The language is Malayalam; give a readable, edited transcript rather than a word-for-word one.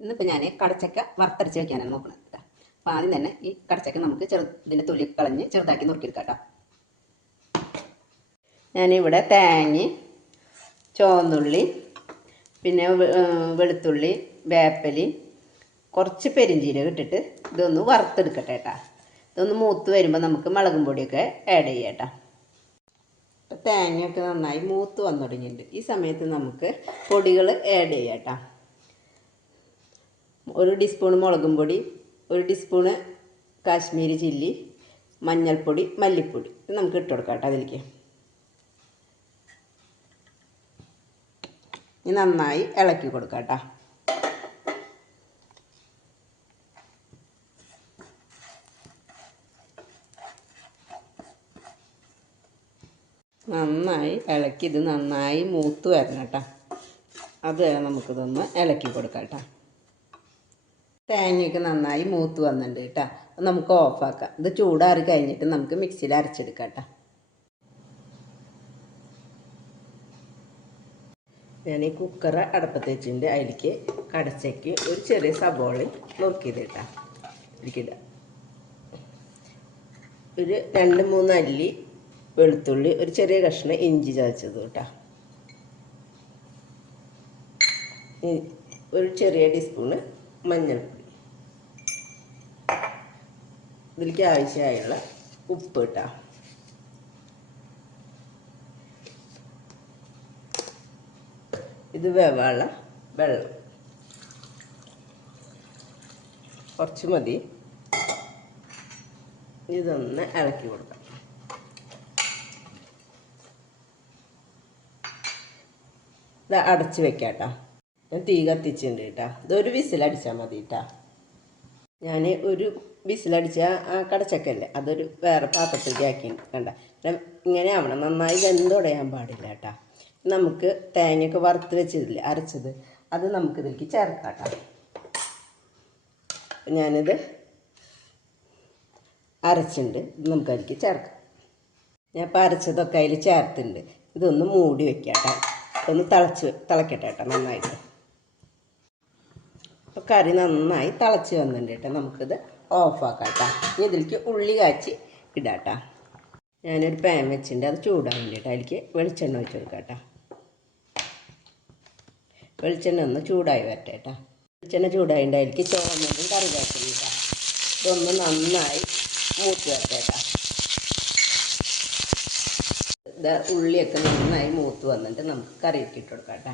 ഇന്നിപ്പോൾ ഞാൻ കടച്ചക്ക വറുത്തരച്ച് വയ്ക്കാനാണ് നോക്കുന്നത് കേട്ടോ. അപ്പോൾ ആദ്യം തന്നെ ഈ കടച്ചക്ക നമുക്ക് ഇതിൻ്റെ തൊലി കളഞ്ഞ് ചെറുതാക്കി നുറുക്കിയെടുക്കാം കേട്ടോ. ഞാനിവിടെ തേങ്ങ, ചുവന്നുള്ളി, പിന്നെ വെളുത്തുള്ളി, വേപ്പലി, കുറച്ച് പെരിഞ്ചീരകം ഇട്ടിട്ട് ഇതൊന്ന് വറുത്തെടുക്കട്ടെ കേട്ടോ. ഇതൊന്ന് മൂത്ത് വരുമ്പോൾ നമുക്ക് മുളകും പൊടിയൊക്കെ ആഡ് ചെയ്യാം കേട്ടോ. അപ്പോൾ തേങ്ങയൊക്കെ നന്നായി മൂത്ത് വന്നു തുടങ്ങിയിട്ടുണ്ട്. ഈ സമയത്ത് നമുക്ക് പൊടികൾ ആഡ് ചെയ്യാം കേട്ടോ. 1 ടീസ്പൂൺ മുളകും പൊടി, 1 ടീസ്പൂണ് കാശ്മീരി ചില്ലി, മഞ്ഞൾപ്പൊടി, മല്ലിപ്പൊടി ഇത് നമുക്ക് ഇട്ട് കൊടുക്കാം കേട്ടോ അതിലേക്ക്. ഇനി നന്നായി ഇളക്കി കൊടുക്കാം കേട്ടോ. നന്നായി ഇളക്കി ഇത് നന്നായി മൂത്ത് വരണം കേട്ടോ. അതുവരെ നമുക്കിതൊന്ന് ഇളക്കി കൊടുക്കാം കേട്ടോ. തേങ്ങയൊക്കെ നന്നായി മൂത്ത് വന്നിട്ടുണ്ട് കേട്ടോ. നമുക്ക് ഓഫാക്കാം. ഇത് ചൂടാറി കഴിഞ്ഞിട്ട് നമുക്ക് മിക്സിയിൽ അരച്ചെടുക്കാം കേട്ടോ. ഞാൻ ഈ കുക്കർ അടപ്പത്ത് വെച്ചിട്ടുണ്ട്. അതിലേക്ക് കടച്ചയ്ക്ക് ഒരു ചെറിയ സബോള നോക്കിയത് കേട്ടോ ഇതിലേക്കിടാം. ഒരു 2-3 അല്ലി വെളുത്തുള്ളി, ഒരു ചെറിയ കഷ്ണം ഇഞ്ചി ചതച്ചത് കേട്ടോ. ഒരു ചെറിയ ടീസ്പൂണ് മഞ്ഞൾപ്പൊടി, ഇതിലേക്ക് ആവശ്യമായുള്ള ഉപ്പ് കേട്ടോ. ഇത് വേവാനുള്ള വെള്ളം കുറച്ച് മതി. ഇതൊന്ന് ഇളക്കി കൊടുക്കാം. ഇത് അടച്ച് വെക്കാം കേട്ടോ. ഞാൻ തീ കത്തിച്ചിട്ടുണ്ട് കേട്ടോ. ഇതൊരു വിസിലടിച്ചാൽ മതി കേട്ടോ. ഞാൻ ഒരു വിസിലടിച്ച ആ കടച്ചക്കല്ലേ അതൊരു വേറെ പാത്രത്തിലേക്ക് ആക്കി കണ്ട. ഇങ്ങനെ ആവണം, നന്നായി വെന്തുടയാൻ പാടില്ല കേട്ടോ. നമുക്ക് തേങ്ങയൊക്കെ വറുത്ത് വെച്ചതില്ലേ അരച്ചത്, അത് നമുക്കിതിലേക്ക് ചേർക്കാം കേട്ടോ. ഞാനിത് അരച്ചിട്ടുണ്ട്, ഇത് നമുക്കതിലേക്ക് ചേർക്കാം. ഞാൻ ഇപ്പോൾ അരച്ചതൊക്കെ അതിൽ ചേർത്തിട്ടുണ്ട്. ഇതൊന്ന് മൂടി വെക്കാം കേട്ടോ. ഒന്ന് തിളക്കട്ടെ കേട്ടോ നന്നായിട്ട്. അപ്പോൾ കറി നന്നായി തിളച്ച് വന്നിട്ടുണ്ട് കേട്ടോ. നമുക്കിത് ഓഫാക്കാം കേട്ടോ. ഇനി ഇതിലേക്ക് ഉള്ളി കാച്ചി ഇടാം കേട്ടോ. ഞാനൊരു പാൻ വെച്ചിട്ടുണ്ട്, അത് ചൂടാൻ വേണ്ടിയിട്ട് അതിലേക്ക് വെളിച്ചെണ്ണ ഒഴിച്ച് കൊടുക്കാം കേട്ടോ. വെളിച്ചെണ്ണ ഒന്ന് ചൂടായി വരട്ടെ കേട്ടോ. വെളിച്ചെണ്ണ ചൂടായിട്ട് അതിലേക്ക് ചുവന്നുള്ളിയും കറിവേപ്പിലയും കേട്ടോ. ഇതൊന്ന് നന്നായി മൂത്ത് വരട്ടെ കേട്ടോ. ഉള്ളിയൊക്കെ നന്നായി മൂത്ത് വന്നിട്ട് നമുക്ക് കറിയൊക്കെ ഇട്ട് കൊടുക്കാം കേട്ടോ.